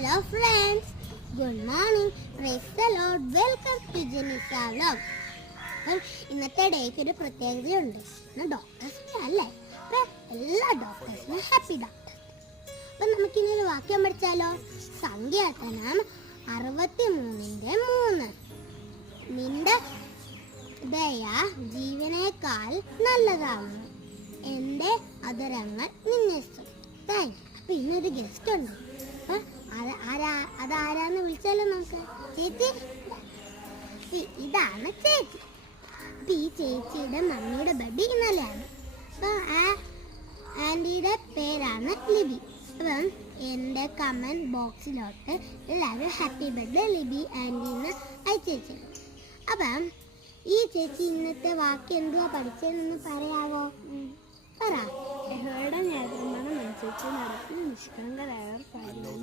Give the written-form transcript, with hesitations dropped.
Hello friends, good morning, praise the Lord, welcome to Jenisa Vlog. അപ്പോൾ ഇന്നത്തെ ഡേക്ക് ഒരു പ്രത്യേകതയുണ്ട്. ഇന്ന് ഡോക്ടേഴ്സ് ഡേ അല്ലേ? അപ്പോൾ എല്ലാ ഡോക്ടേഴ്സിനും ഹാപ്പി ഡോക്ടേഴ്സ്. അപ്പം നമുക്കിനി ഒരു വാക്യം പഠിച്ചാലോ? സങ്കീർത്തനം 63:3. നിന്റെ ദയ ജീവനേക്കാൾ നല്ലതാവുന്നു, എൻ്റെ അധരങ്ങൾ നിന്നെ സ്തുതിക്കും. അപ്പൊ ഇന്നൊരു ഗസ്റ്റ് ഉണ്ട്. അപ്പൊ അതാരാന്ന് വിളിച്ചാലോ നമുക്ക്? ചേച്ചി, ഇതാണ് ചേച്ചി. അപ്പൊ ഈ ചേച്ചിയുടെ മമ്മിയുടെ ബർത്ത്ഡേ ഇന്നലെയാണ്. അപ്പൊ ആ ആൻറ്റിയുടെ പേരാണ് ലിബി. അപ്പം എൻ്റെ കമൻറ്റ് ബോക്സിലോട്ട് എല്ലാവരും ഹാപ്പി ബർത്ത്ഡേ ലിബി ആൻറ്റിന്ന് അയച്ചിട്ടുണ്ട്. അപ്പം ഈ ചേച്ചി ഇന്നത്തെ വാക്ക് എന്തുവാ പഠിച്ചതെന്ന് പറയാവോ? പറ. യഹോവയുടെ ന്യായപ്രമാണം അനുസരിച്ച് നടക്കുന്ന നിഷ്കളങ്കരായവർ ഭാഗ്യവാന്മാർ.